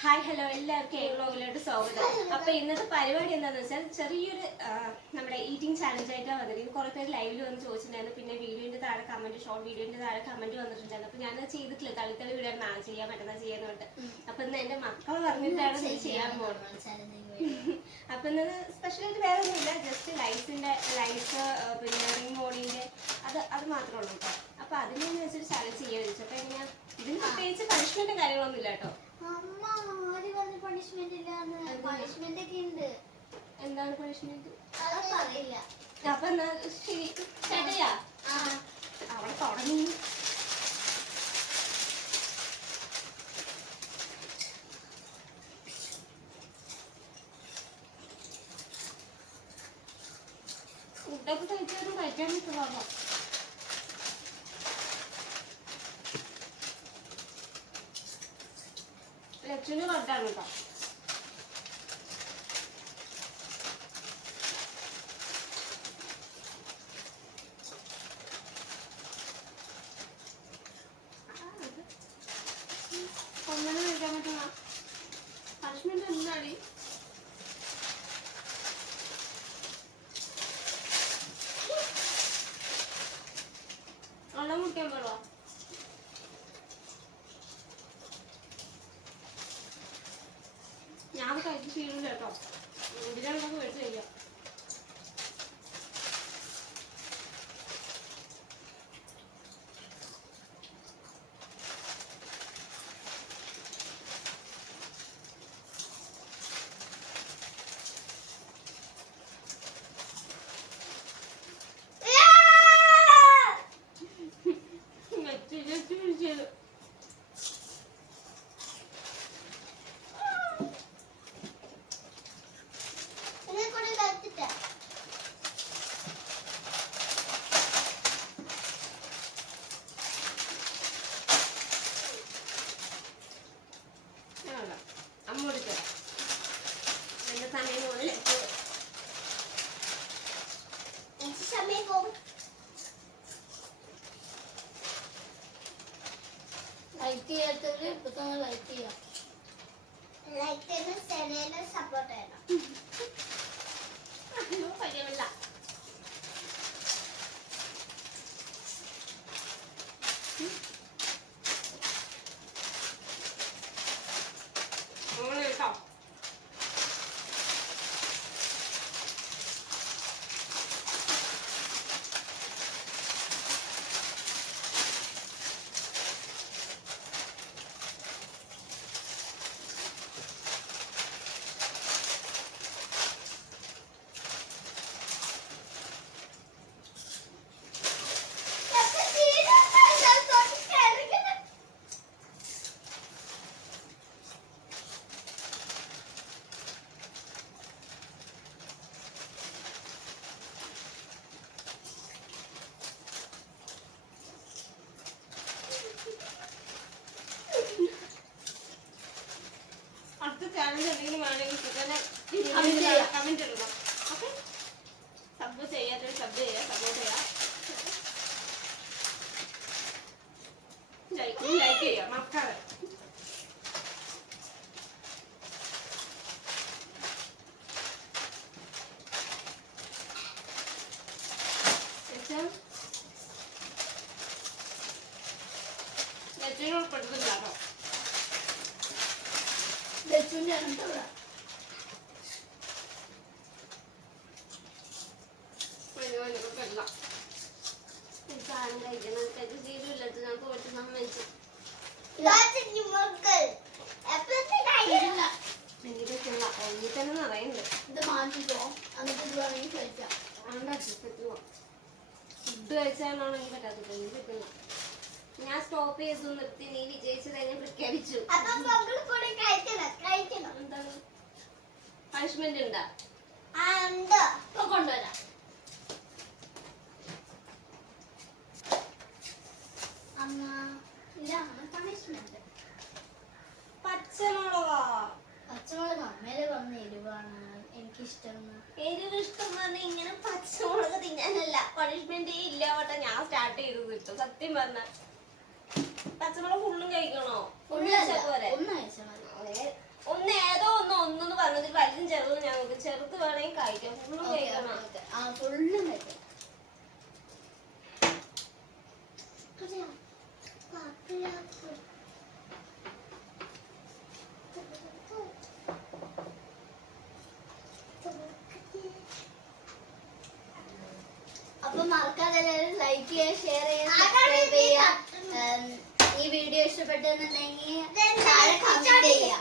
Hi hello എല്ലാവർക്കും വ്ലോഗിലോട്ട് സ്വാഗതം. അപ്പൊ ഇന്നത്തെ പരിപാടി എന്താണെന്ന് വെച്ചാൽ ചെറിയൊരു നമ്മുടെ ഈറ്റിംഗ് ചാലഞ്ച് ആയിട്ടാണ് വന്നിരിക്കുന്നത്. കുറെ പേര് ലൈവിൽ വന്ന് ചോദിച്ചിട്ടുണ്ടായിരുന്നു. പിന്നെ വീഡിയോന്റെ താഴെ കമന്റ്, ഷോർട്ട് വീഡിയോന്റെ താഴെ കമന്റ് വന്നിട്ടുണ്ടായിരുന്നു. അപ്പൊ ഞാനത് ചെയ്തിട്ടില്ല, തളിത്തളി വീഡിയോ നാളെ ചെയ്യാൻ പറ്റുന്ന ചെയ്യാന്നുണ്ട്. അപ്പൊ ഇന്ന് എന്റെ മക്കൾ പറഞ്ഞിട്ടാണ് ഇത് ചെയ്യാൻ പോകുന്നത്. അപ്പൊ ഇന്നത് സ്പെഷ്യലായിട്ട് വേറെ ഒന്നുമില്ല, ജസ്റ്റ് ലൈസ് പിന്നെ റിംഗ് മോഡിന്റെ അത് മാത്രമേ ഉള്ളൂ കേട്ടോ. അപ്പൊ അതിനെ വെച്ചിട്ട് ചാലഞ്ച് ചെയ്യാൻ വെച്ചു. അപ്പൊ എങ്ങനെയാ ഇതിന് പ്രത്യേകിച്ച് പണിഷ്മെന്റും കാര്യങ്ങളൊന്നും ഇല്ല കേട്ടോ. എന്താണ് പണിഷ്മെന്റ്? അപ്പൊ എന്നാ ശരി ചേട്ടയാ അവിടെ തുടങ്ങി. ഫുഡൊക്കെ കഴിച്ചാലും കഴിക്കാൻ നിൽക്കുവാണോ? ലക്ഷ്മിന് കണ്ടാണ് കേട്ടോ. ഒന്നിനും കഴിക്കാൻ പറ്റുന്ന പണിഷ്മെന്റ് എന്താടി? വെള്ളം കുടിക്കാൻ പാടോ? ഞാൻ കഴിച്ച് ചെയ്യില്ല കേട്ടോ. ഇതിലാണൊക്കെ മേടിച്ച് കഴിക്കാം. അമ്മോടിക്ക എന്റെ സമയം പോലെ സമയം പോകും. ലൈക്ക് ചെയ്യാത്തവര് ഇപ്പൊ തന്നെ ലൈക്ക് ചെയ്യാം. ലൈക്ക് ചെയ്ത് ചാനലിനെ സപ്പോർട്ട് ചെയ്യണം. അയ്യോ പയ്യല്ല. അങ്ങനെ കേട്ടോ. ചാനൽ എന്തെങ്കിലും വേണമെങ്കിൽ കമന്റ് ഇടണം. ഓക്കെ, സബ് ചെയ്യാത്തൊരു സബ് ചെയ്യാം, സപ്പോർട്ട് ചെയ്യാം, ലൈക്ക് ചെയ്യാം മറക്കാതെ. ലക്ഷ്മിനോട് പെടുന്നില്ലാട്ടോ. ലക്ഷ്മിന്റെ അനന്തവ സാധനം കഴിക്കണം, കഴിച്ച് ശീലമില്ല. ഞങ്ങൾക്ക് പറ്റി സമ്മതിച്ചു. എനിക്ക് തന്നെ നിറയുണ്ട്. ഇത് മാറ്റിക്കോ, എന്നിട്ട് ഇത് വേണമെങ്കിൽ കഴിക്കാം. ഫുഡ് കഴിച്ചാലാണെങ്കിൽ പറ്റാത്തത്. എനിക്ക് പറ്റില്ല. ഞാൻ സ്റ്റോപ്പ് ചെയ്തു, നിർത്തി. നീ വിജയിച്ചത് ഞാൻ പ്രഖ്യാപിച്ചു. എന്താണ് പണിഷ്മെന്റ് ഉണ്ടാ? കൊണ്ടുവരാം. അമ്മ ഇതാണ് പണിഷ്മെന്റ്. പച്ചമുളകാ? പച്ചമുളക് അമ്മേലെ പറഞ്ഞ എരിവാണ് എനിക്കിഷ്ടം. എരിവ് ഇഷ്ടം പറഞ്ഞ ഇങ്ങനെ പച്ചമുളക് തിന്നാനല്ല. പണിഷ്മെന്റ് ഇല്ല കേട്ടോ. ഞാൻ സ്റ്റാർട്ട് ചെയ്ത് കിട്ടും സത്യം പറഞ്ഞ. പച്ചമുളക് ഫുള്ളും കഴിക്കണോ? ഫുള്ള് കഴിച്ചാൽ പോരെ? ഒന്ന് കഴിച്ചാൽ മതി. വേഗം കഴിക്കാം, ഫുള്ളും കഴിക്കണം. ആ ഫുള്ളും കഴിക്കാം. അപ്പൊ മറക്കാതെ എല്ലാവരും ലൈക്ക് ചെയ്യുക, ഷെയർ ചെയ്യുക, സബ്സ്ക്രൈബ് ചെയ്യുക. ഈ വീഡിയോ ഇഷ്ടപ്പെട്ടെന്നുണ്ടെങ്കിൽ താഴെ കമന്റ് ചെയ്യുക.